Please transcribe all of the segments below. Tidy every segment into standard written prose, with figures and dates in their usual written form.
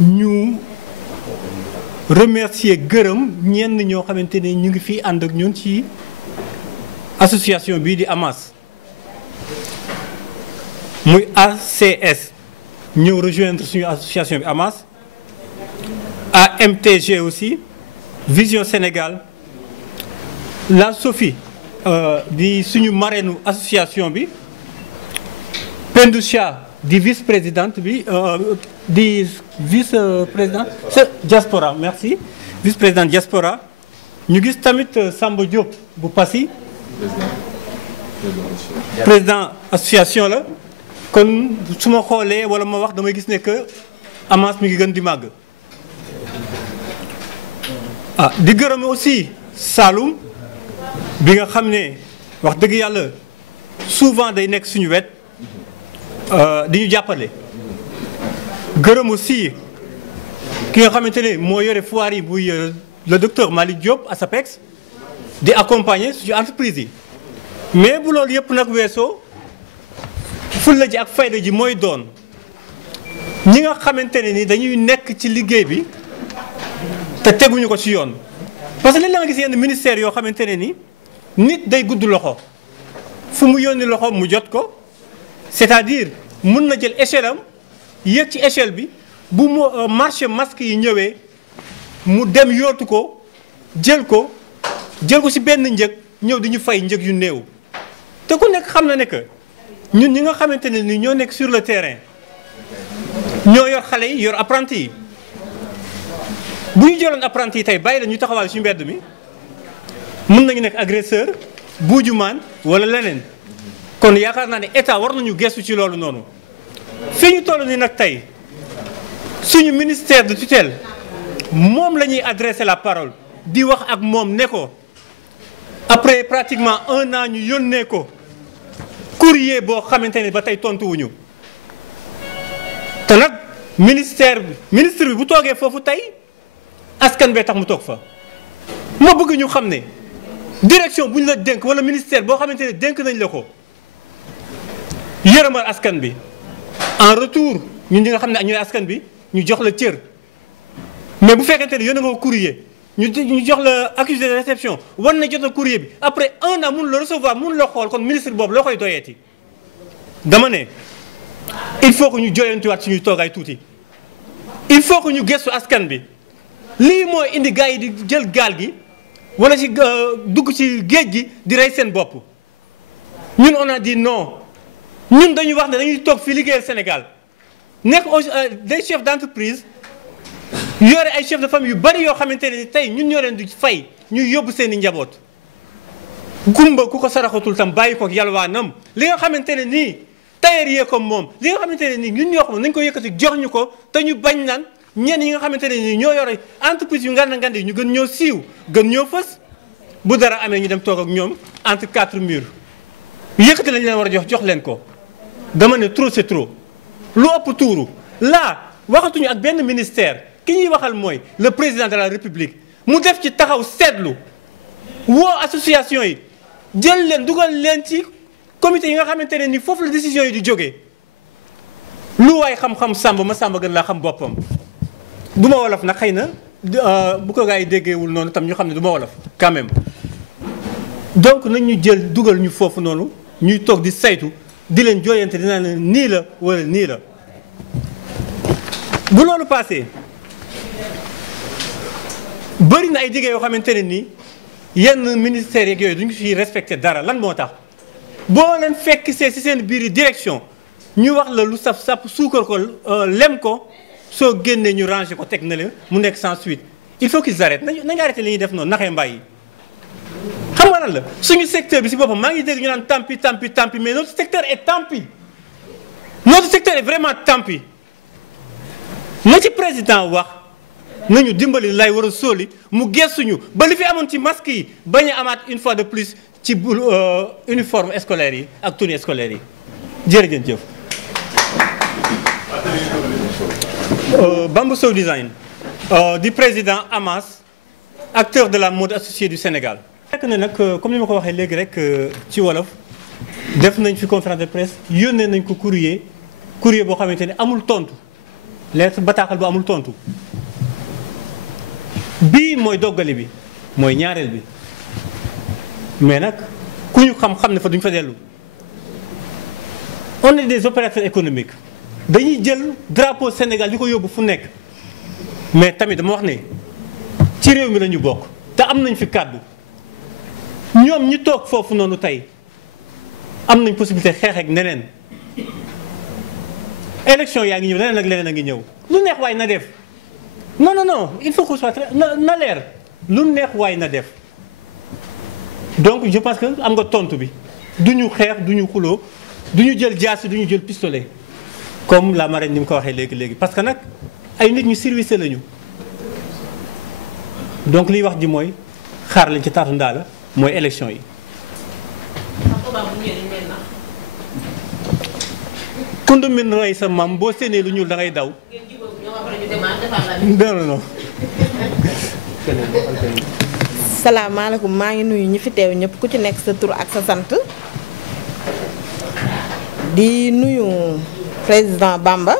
ñu remercier gërëm ñenn ñoo xamante ne ñu ngi fi ànd ak ñun ci association bii di AMAS muy ACS ñëw rejoindre suñu association bi AMAS AMTG aussi Vision Sénégal la Sophie di suñu marraine association bi Pendoucha di vice-présidente bi di vice-président diaspora merci vice-président diaspora ñu gis tamit Samba Diop bu Passy président association la kon su ma xoolee wala ma wax damay gis ne que AMAS mi ngi gën di màgg di gërëm aussi Saloum bi nga xam ne wax dëgg yàlla souvent day nekk suñu wet di ñu jàppale gërëm aussi ki nga xamante ne moo yore foire yi muy le docteur Malick Diop ASAPEX di accompagner suñu entreprise yi mais bu loolu yëpp nag weesoo fulla ji ak fayda ji mooy doon ñi nga xamante ne ni dañuy nekk ci liggéey bi te teguñu ko ci yoon parce que léeg la nga gis yenn ministère yoo xamante ne ni nit day gudd loxo fu mu yónni loxo mu jot ko c'est-à-dire mun na jël échelle am yéeg ci échelle bi bu mu marché masque yi ñëwee mu dem yootu ko jël ko ci benn njëg ñëw di ñu fay njëg yu néew te ku nekk xam na ne que ñun ñi nga xamante ne ni ñoo nekk sur le terrain ñoo yor xale yi yor apprenti yi bu ñu jëloon apprenti yi tey bàyyi la ñu taxawal ci mbedd mi mën nañu nekk agresseur buujumaan wala leneen kon yaakaar naa ne état war nañu gestu ci loolu noonu fi ñu toll ni nag tey suñu ministère de tutelle moom la ñuy adresser la parole di wax ak moom ne ko après pratiquement 1 an ñu yónnee ko courrier boo xamante ne ba tey tontuwuñu te nag ministre bi bu toogee foofu tey askan bee tax mu toog fa ma bëgg ñu xam ne direction bu ñu la dénk wala ministère boo xamante ne dénk nañ la ko yërëmal askan bi en retour ñun ñi nga xam ne ñooy askan bi ñu jox la cër mais bu fekkente ne yónnee nga ko courrier ñu jox la accusé de réception war na jot a courrier bi après 1 an mun la recevoir mun la xool kon ministre boobu loo koy doyeeti dama ne il faut que ñu joyantiwaat suñuy toogaay tuuti il faut que ñu gëstu askan bi lii mooy indi gars yi di jël gaal gi wala ci dugg ci géej gi di rey seen bopp ñun on a dit non ñun dañuy wax ne dañuy toog fii liggéeyal Sénégal nekk des chefs d'entreprise yore ay chefs de famille yu bari yoo xamante ne ni tey ñun ñoo leen di fay ñu yóbbu seen i njaboot gumba ku ko saraxatul tam bàyyi ko yalwaanam li nga xamante ne nii tailleur yee ko moom li nga xamante ne nii ñun ñoo xam nañ ko yëkkati jox ñu ko te ñu bañ naan ñenn yi nga xamante ne nii ñoo yore entreprise yu ngand ngand yi ñu gën ñoo siiw gën ñoo fës bu dara amee ñu dem toog ak ñoom entre 4 murs yëkkati lañ leen war a jox leen ko dama ne trop c'est trop lu ëpp tuuru là waxatuñu ak benn ministère ki ñuy waxal mooy le président de la république mu def ci taxaw seetlu woo association yi jël leen dugal leen ci comité yi nga xamante ne ni foofu la décision yi di jógee lu waay xam-xam sàmba ma sàmba gën laa xam boppam du ma wolof nag xëy na bu ko gaa yi déggeewul noonu tam ñu xam ne du ma wolof quand même donc nañ ñu jël dugal ñu foofu noonu ñuy toog di saytu di leen jooyante dinaa ne nii la wala nii la bu loolu passé bëri na ay jigéen yoo xamante ne nii yenn ministères yeeg yooyu duñu fi respecté dara lan moo tax boo leen fekk see si seen biir direction ñu wax la lu saf sap suukar ko lem ko soo génnee ñu rangé ko teg na leen mu nekk sans suite il faut qu'ils arrêtent nañu arrêté li ñuy def noonu naxee mbay yi xam nga lan la suñu secteur bi si boppam maa ngi dégg ñu naan tampi mais notre secteur est tampi notre secteur est vraiment tampi na ci président wax nañu dimbali lay war a sóoli mu gëstuñu ba li fi amoon ci masque yi bañ a amaat une fois de plus ci uniforme scolaire yi ak tenue scolaire yi jërëjëf. Bamba Sow Design di président AMAS acteur de la mode associée du Sénégal. fekk na nag comme ni ma ko waxee léegi rek ci wolof def nañ fi conférence de presse yónnee nañ ko courrier boo xamante ne amul tontu lettre bataaxal bu amul tontu bii mooy doggali bi mooy ñaareel bi mais nag ku ñu xam ne fa duñ fa dellu. On est des opérateurs économiques dañuy jël drapeau Sénégal di ko yóbbu fu nekk mais tamit dama wax ne ci réew mi la ñu bokk te am nañ fi kàddu ñoom ñi toog foofu noonu tey am nañ possibilité xeex ak neneen élection yaa ngi ñëw leneen ak leneen a ngi ñëw lu neex waay na def non il faut que soit na leer lu neex waay na def donc je pense que am nga tontu bi du ñu xeex du ñu xuloo du ñu jël jaasi du ñu jël pistolet comme la marraine ni mu ko waxee léegi parce que nag ay nit ñu service lañu donc liy wax ji mooy xaar lañ ci taatu ndaa la mooy élection yi. kundu min rey sa maam boo séenee lu ñuul da ngay daw. non. salaamaaleykum maa ngi nuyu ñi fi teew ñëpp ku ci nekk sa tur ak sa sant. di nuyu président Bamba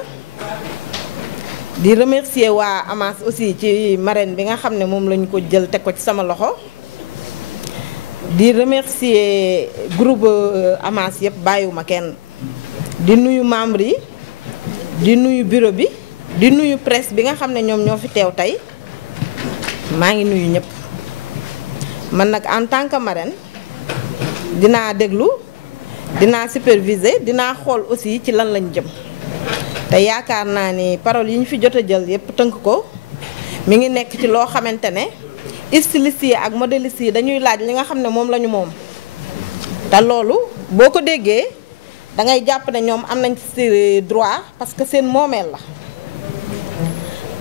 di remercier waa Amas aussi ci marraine bi nga xam ne moom lañu ko jël teg ko ci sama loxo di remercier groupe Amas yëpp bàyyiwuma kenn di nuyu membres yi di nuyu bureau bi di nuyu presse bi nga xam ne ñoom ñoo fi teew tey maa ngi nuyu ñëpp man nag en tant que marraine dinaa déglu dinaa superviser dinaa xool aussi ci lan lañ jëm te yaakaar naa ni paroles yi ñu fi jot a jël yépp tënk ko mi ngi nekk ci loo xamante ne stylistes yi ak modélistes yi dañuy laaj li nga xam ne moom la ñu moom te loolu boo ko déggee da ngay jàpp ne ñoom am nañ ci droit parce que seen moomeel la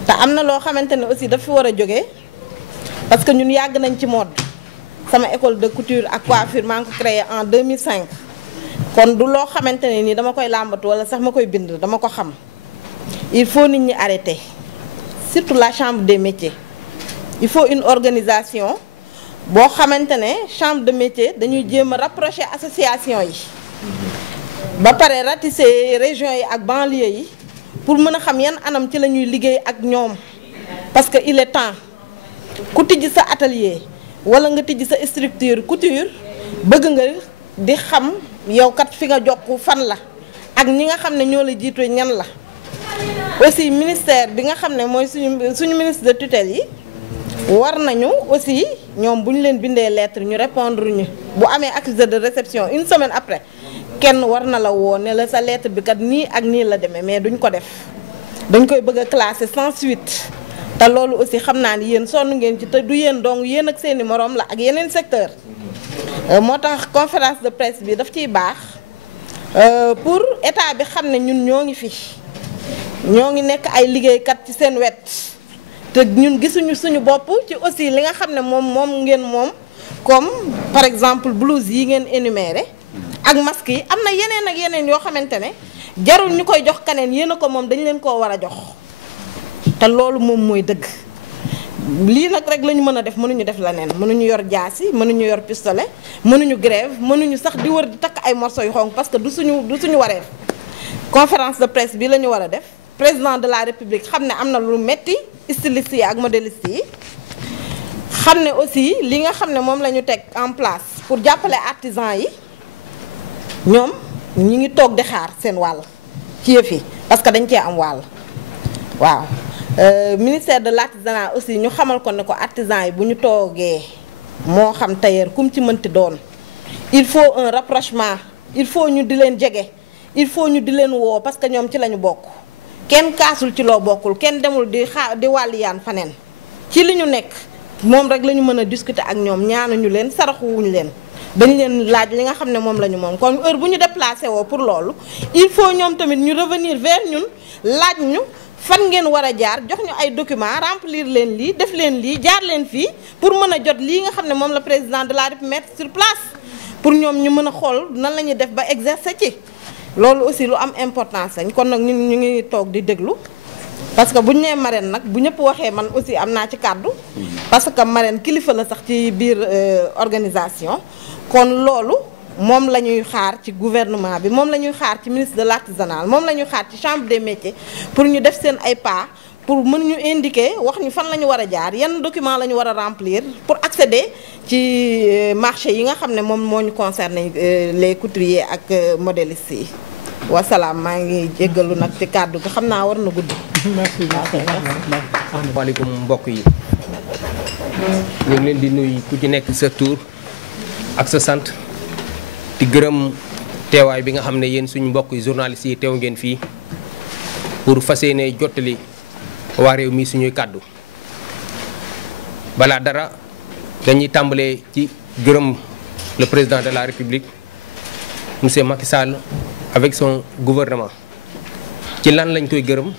te am na loo xamante ne aussi daf fi war a jóge parce que ñun yàgg nañ ci mode sama école de couture ak coiffure maa ngi ko créé en 2005 kon du loo xamante ne nii dama koy làmbatu wala sax ma koy bind dama ko xam il faut nit ñi arrêter surtout la chambre des métiers il faut une organisation boo xamante ne chambre de métier dañuy jéem a rapprocher association yi ba pare ratisser régions yi ak banlieue yi pour mën a xam yan anam ci la ñuy liggéey ak ñoom parce que il est temps ku tijji sa atelier wala nga tijji sa structure couture bëgg nga di xam yow kat fi nga jokk fan la ak ñi nga xam ne ñoo la jiitu ñan la aussi ministère bi nga xam ne mooy suñu ministre de tutelle yi war nañu aussi ñoom bu ñu leen bindee lettre ñu répondre ñu bu amee accusé de réception une semaine après kenn war na la woo ne la sa lettre bi kat nii ak nii la demee mais duñ ko def dañ koy bëgg a classer sans suite te loolu aussi xam naa ni yéen sonn ngeen ci te du yéen donc yéen ak seeni moroom la ak yeneen secteur moo tax conférence de presse bi daf ciy baax pour état bi xam ne ñun ñoo ngi fi ñoo ngi nekk ay liggéeykat ci seen wet te ñun gisuñu suñu bopp ci aussi li nga xam ne moom ngeen moom comme par exemple blouse yi ngeen énuméré ak masque yi am na yeneen ak yeneen yoo xamante ne jarul ñu koy jox keneen yéen a ko moom dañ leen koo war a jox te loolu moom mooy dëgg lii nag rek la ñu mën a def mënuñu def leneen mënuñu yor jaasi mënuñu yor pistolet mënuñu grève mënuñu sax di wër di takk ay morceaux yu xonk parce que du suñu wareef conférence de presse bi la ñu war a def président de la république xam ne am na lu metti stylistes yi ak modélistes yi xam ne aussi li nga xam ne moom la ñu teg en place pour jàppale artisans yi ñoom ñi ngi toog di xaar seen wàll ci yëf yi parce que dañ cee am wàll waaw ministère de l'artisanat aussi ñu xamal ko ne ko artisans yi bu ñu toogee moo xam tailleur kum ci mënti doon il faut un rapprochement il faut ñu di leen jege il faut ñu di leen woo parce que ñoom ci la ñu bokk kenn kaasul ci loo bokkul kenn demul di wàlliyaan faneen ci li ñu nekk moom rek la ñu mën a discuter ak ñoom ñaanuñu leen saraxuwuñu leen dañ leen laaj li nga xam ne moom la ñu moom kon heure bu ñu déplacé woo pour loolu il faut ñoom tamit ñu revenir vers ñun laaj ñu fan ngeen war a jaar jox ñu ay documents remplir leen lii def leen lii jaar leen fii pour mën a jot lii nga xam ne moom la président de la République mettre sur place pour ñoom ñu mën a xool nan la ñuy def ba exercer ci loolu aussi lu am importance lañ kon nag ñun ñu ngi toog di déglu parce que bu ñu nee marraine nag bu ñëpp waxee man aussi am naa ci kàddu parce que marraine kilifa la sax ci biir organisation kon loolu moom la ñuy xaar ci gouvernement bi, moom la ñuy xaar ci ministre de l'artisanat, moom la ñuy xaar ci chambre des métiers pour ñu def seen ay pas pour mën ñu indiquer wax ñu fan la ñu war a jaar, yan document la ñu war a remplir pour accéder ci marché yi nga xam ne moom moo ñu concerné les couturiers ak modélistes yi. wasalaam, maa ngi jéggalu nag ci kàddu gi, xam naa war na gudd. merci. asalaamaaleykum mbokk yi, ñu ngi leen di nuyu ku ci nekk sa tur ak sa sant di gërëm teewaay bi nga xam ne yéen suñu mbokk journalistes yi teew ngeen fii pour fas yéene jottali waa réew mi suñuy kàddu. balaa dara dañuy tàmbalee ci gërëm le président de la République monsieur Macky Sall avec son gouvernement. ci lan lañ koy gërëm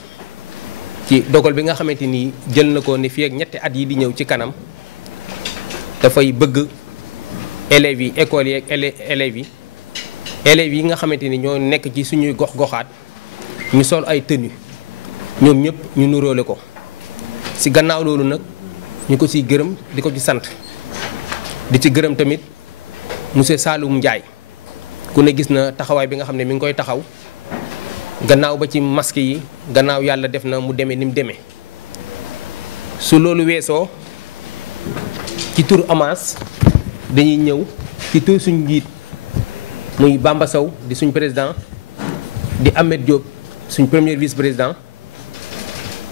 ci dogal bi nga xamante ni jël na ko ne fii ak ñetti at yi di ñëw ci kanam dafay bëgg élèves yi écoles yi ak élèves yi nga xamante ni ñoo nekk ci suñuy gox-goxaat ñu sol ay tenue ñoom ñëpp ñu nuróole ko. ci gannaaw loolu nag ñu ko ciy gërëm di ko ci sant di ci gërëm tamit monsieur Saloum Ndiaye ku ne gis na taxawaay bi nga xam ne mi ngi koy taxaw gannaaw ba ci masque yi gannaaw yàlla def na mu demee ni mu demee. su loolu weesoo ci tur Amas dañuy ñëw ci tur suñu njiit muy Bamba Sow di suñ président di Ahmed Diop suñ premier vice président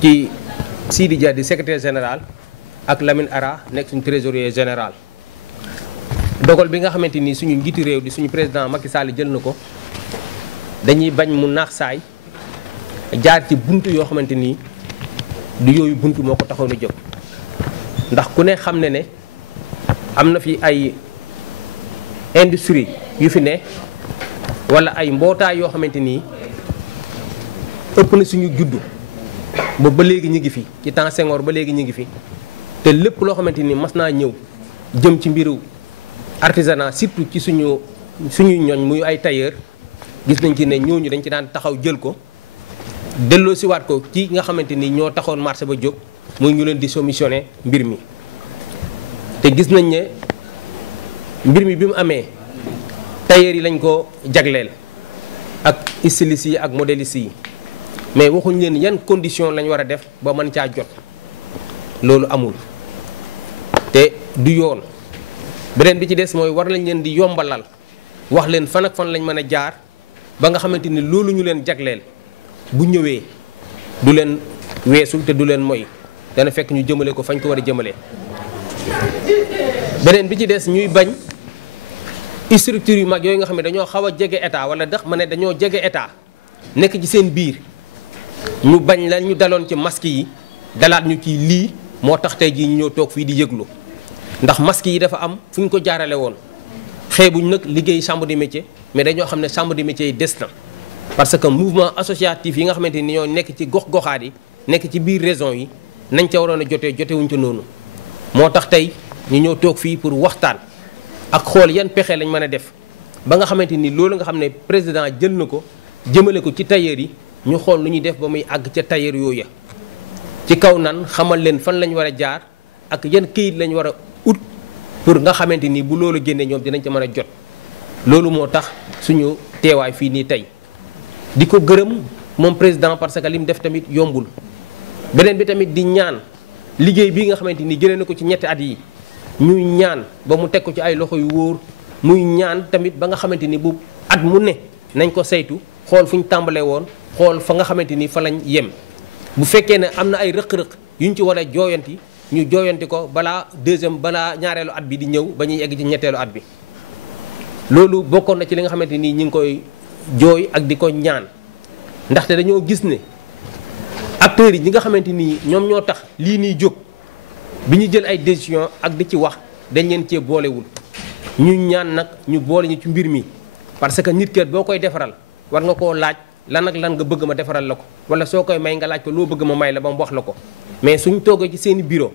ci Sidi Dia di secrétaire général ak Lamine Ara nekk suñ trésorier général. dogal bi nga xamante ni suñu njiiti réew di suñu président Macky Sall jël na ko dañuy bañ mu naax saay jaar ci buntu yoo xamante ni du yooyu buntu moo ko taxoon a jóg. ndax ku ne xam ne am na fi ay industrie yu fi ne wala ay mbootaay yoo xamante ni ëpp na suñu juddu ba léegi ñu ngi fi ci temps Senghor ba léegi ñu ngi fi te lépp loo xamante ni mas naa ñëw jëm ci mbiru artisanat surtout ci suñuy ñoñ muy ay tailleur gis nañ ci ne ñooñu dañ ci daan taxaw jël ko delloo si waat ko ci nga xamante ni ñoo taxoon marché ba jóg muy ñu leen di soumissionné mbir mi. te gis nañ ne mbir mi bi mu amee tailleur yi lañ ko jagleel ak stylistes yi ak modélistes yi mais waxuñ leen yan condition lañ war a def ba mën caa jot loolu amul te du yoon. beneen bi ci des mooy war nañ leen di yombalal wax leen fan ak fan lañ mën a jaar ba nga xamante ni loolu ñu leen jagleel bu ñëwee du leen weesu te du leen moy dana fekk ñu jëmale ko fañ ko war a jëmale. beneen bi ci des ñuy bañ structure yu mag yooyu nga xam ne dañoo xaw a jege état wala dax ma ne dañoo jege état nekk ci seen biir ñu bañ la ñu daloon ci masque yi dalaat ñu ci lii moo tax tey jii ñu ñëw toog fii di yëglu. ndax masque yi dafa am fu ñu ko jaarale woon xeebuñ nag liggéey chambre des métiers mais dañoo xam ne chambre des métiers yi des na parce que mouvement associatif yi nga xamante ni ñoo nekk ci gox-goxaat yi nekk ci biir région yi nañ ca waroon a jotewuñ ca noonu. moo tax tey ñu ñëw toog fii pour waxtaan ak xool yan pexe lañ mën a def ba nga xamante ni loolu nga xam ne président jël na ko jëmale ko ci tailleur yi ñu xool lu ñuy def ba muy àgg ca tailleur yooya ci kaw nan xamal leen fan lañ war a jaar ak yan këyit lañ war a ut pour nga xamante ni bu loolu génnee ñoom dinañ ca mën a jot. loolu moo tax suñu teewaay fii nii tey di ko gërëm moom président parce que li mu def tamit yombul. beneen bi tamit di ñaan liggéey bii nga xamante ni jëlee na ko ci ñetti at yi ñuy ñaan ba mu teg ko ci ay loxo yu wóor muy ñaan tamit ba nga xamante ni bu at mu ne nañ ko saytu xool fu ñu tàmbalee woon xool fa nga xamante ni fa lañ yem. bu fekkee ne am na ay rëq-rëq yuñ ci war a jooyanti ñu jooyanti ko balaa ñaareelu at bi di ñëw ba ñuy egg ci ñetteelu at bi. loolu bokkoon na ci li nga xamante ni ñu ngi koy jooy ak di ko ñaan ndaxte dañoo gis ne acteurs yi ñi nga xamante ni ñoom ñoo tax lii nii jóg bi ñu jël ay décision ak di ci wax dañ leen cee boolewul. ñu ñaan nag ñu boole ñu ci mbir mi parce que nit kat boo koy defaral war nga koo laaj lan ak lan nga bëgg ma defaral la ko wala soo koy may nga laaj ko loo bëgg ma may la ba mu wax la ko. mais suñ toogee ci seeni bureau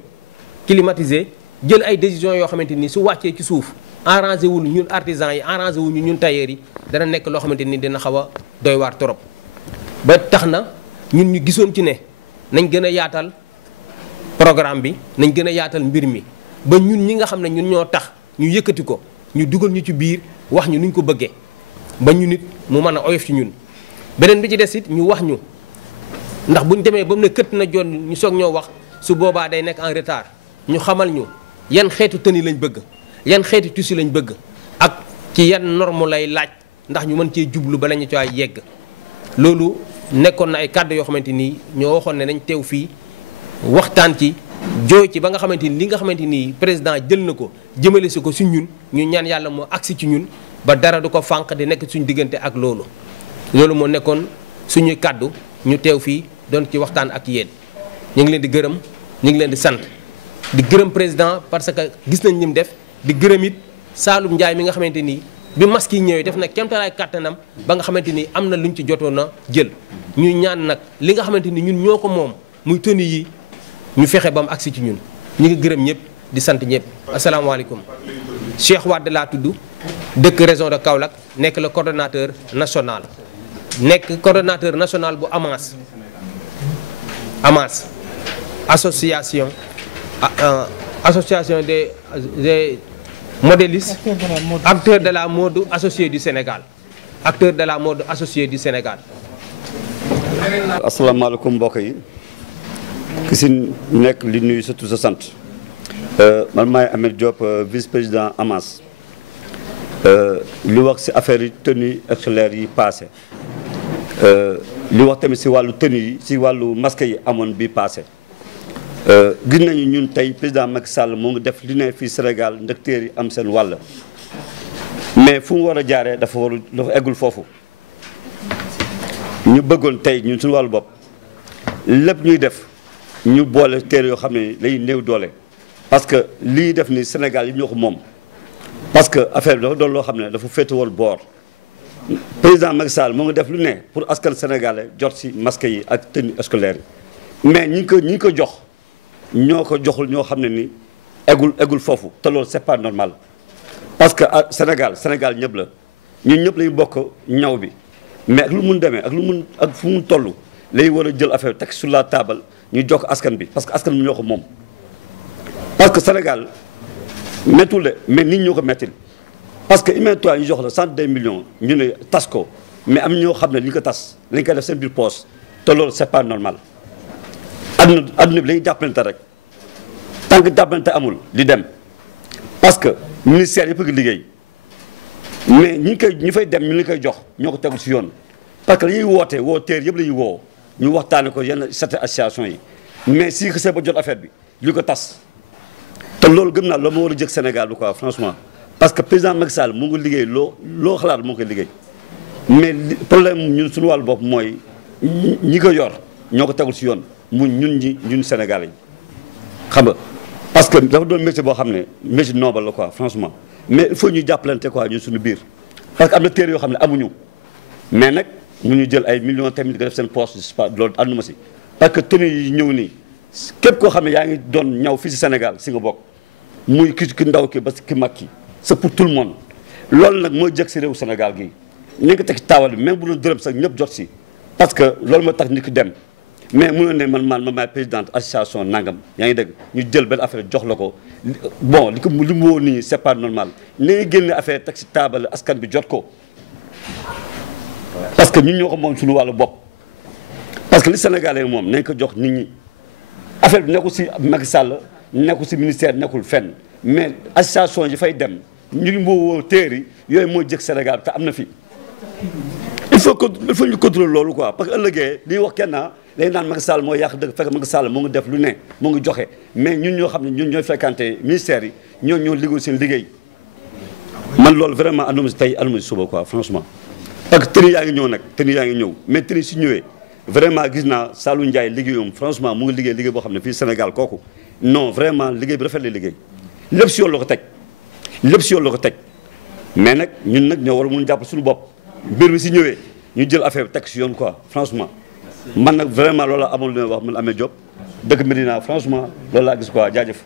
climatisé jël ay décisions yoo xamante ni su wàccee ci suuf arrangé wul ñun artisans yi arrangé wul ñun tailleurs yi dana nekk loo xamante ni dina xaw a doy waar trop. ba tax na ñun ñu gisoon ci ne nañ gën a yaatal programme bi nañ gën a yaatal mbir mi ba ñun ñi nga xam ne ñun ñoo tax ñu yëkkati ko ñu dugal ñu ci biir wax ñu ni ñu ko bëggee ba ñu nit mu mën a oyof ci ñun. beneen bi ci des it ñu wax ñu ndax bu ñu demee ba mu ne këtt na joon ñu soog ñoo wax su boobaa day nekk en retard ñu xamal ñu yan xeetu tenue lañ bëgg yan xeetu tissu lañ bëgg ak ci yan norme lay laaj ndax ñu mën cee jublu bala ñu caa yegg. loolu nekkoon na ay kàddu yoo xamante ni ñoo waxoon ne nañ teew fii waxtaan ci jooy ci ba nga xamante ni li nga xamante ni président jël na ko jëmale si ko si ñun ñu ñaan yàlla moo agsi ci ñun ba dara du ko fànq di nekk suñu diggante ak loolu. loolu moo nekkoon suñuy kàddu ñu teew fii doon ci waxtaan ak yéen ñu ngi leen di gërëm ñu ngi leen di sant di gërëm président parce que gis nañ ni mu def di gërëm it Saloum Ndiaye mi nga xamante ni bi masque yi ñëwee def na kéemtalaay kàttanam ba nga xamante ni am na luñ ci jotoon a jël. ñu ñaan nag li nga xamante ni ñun ñoo ko moom muy tenue yi ñu fexe ba mu agsi ci ñun ñu ngi gërëm ñëpp di sant ñëpp asalaamaaleykum. Cheikh Wade laa tudd dëkk région de Kaolack nekk le coordonnateur national. nekk coordonnateur national bu AMAS association des modélistes acteurs de la mode associés du Sénégal asalaamaaleykum mbokk yi ki si nekk li nuyu surtout sa sant man maay Ahmed Diop vice-président AMAS li wax si affaire yi tenue scolaire yi passé li wax tamit si wàllu tenue yi si wàllu masque yi amoon bi passé gis nañu ñun tey président Macky Sall moo ngi def li ne fii Sénégal ndëkteer yi am seen wàll mais fu mu war a jaaree dafa eggul foofu ñu bëggoon tey ñun suñu wàllu bopp lépp ñuy def ñu boole téere yoo xam ne lay néew doole parce que lii def ni Sénégal yi ñoo ko moom parce que affaire bi dafa doon loo xam ne dafa féetewoon boor président Macky Sall moo ngi def lu ne pour askan sénégalais jot si masque yi ak tenue scolaire yi mais ñi ko jox ñoo ko joxul ñoo xam ne ni eggul foofu te loolu c'est pas normal parce que Sénégal ñëpp la ñun ñëpp lañu bokk ñaw bi mais ak lu mun demee ak fu mu toll lay war a jël affaire teg sur la table ñu jox askan bi parce que askan bi ñoo ko moom parce que Sénégal mettul de mais nit ñoo ko mettil parce que imagine-toi ñu jox la 102 millions ñu ne tas ko mais am ñoo xam ne li ñu ko tas lañ koy def seen biir poche te loolu c'est pas normal adduna bi lañuy jàppalante rek tant que jàppalante amul di dem parce que ministère yëpp a ngi liggéey mais ñi fay dem ñu li koy jox ñoo ko tegul si yoon parce que dañuy woo teer yëpp la ñuy woo ñu waxtaane ko yenn certaines associations yi mais si xasee ba jot affaire bi li ko tas te loolu gëm naa loolu moo war a jëkk Sénégal bi quoi franchement parce que président Macky Sall mu ngi liggéey loo xalaat moo koy liggéey mais problème ñun suñu wàllu bopp mooy ñi ko yor ñoo ko tegul si yoon mu ñun Sénégalais yi xam nga parce que dafa doon métier boo xam ne métier noble la quoi franchement mais il faut ñu jàppalante quoi ñun suñu biir parce que am na téere yoo xam ne amuñu mais nag mu ñu jël ay millions tamit nga def seen poste loolu ànduma si parce que tenue yi ñëw nii képp koo xam ne yaa ngi doon ñaw fii si Sénégal si nga bokk muy ki ndaw ki ba ki mag ki c'est pour tout le monde loolu nag mooy jëkk si réew Sénégal gi ñu ngi teg ci taawal bi même bu doon dërëm sax ñëpp jot si parce que loolu moo tax nit ki dem mais mënoon ne man maay présidente association nangam yaa ngi dégg ñu jël benn affaire jox la ko bon li mu woo nii c'est pas normal ni nga génne affaire teg ci taabal askan bi jot ko parce que ñun ñoo ko moom suñu wàllu bopp parce que li Sénégalais moom nañ ko jox nit ñi affaire bi nekkul si Macky Sall nekkul si ministère nekkul fenn mais association yi fay dem ñu ngi woo téer yi yooyu mooy jëkk Sénégal te am na fi il faut ñu contrôler loolu quoi parce que ëllëgee li wax kenn day naan Macky Sall moo yàq dëgg fekk Macky Sall moo ngi def lu ne moo ngi joxe mais ñun ñoo xam ne ñun ñooy fréquenté ministères yi ñoo liggéey seen liggéey man loolu vraiment anduma si tey anduma si suba quoi franchement parce que tenue yaa ngi ñëw nag tenue yaa ngi ñëw mais tenue si ñëwee vraiment gis naa Saloum Ndiaye liggéeyam franchement mu ngi liggéey boo xam ne fii Sénégal kooku non vraiment liggéey bi rafet la liggéey lépp si yoon la ko teg mais nag ñun nag ñoo war a mun jàpp suñu bopp mbir mi si ñëwee ñu jël affaire bi teg si yoon quoi franchement man nag vraiment loolu amul lu wax man Ameth Diop dëkk Médina franchement loolu laa gis quoi jaajëf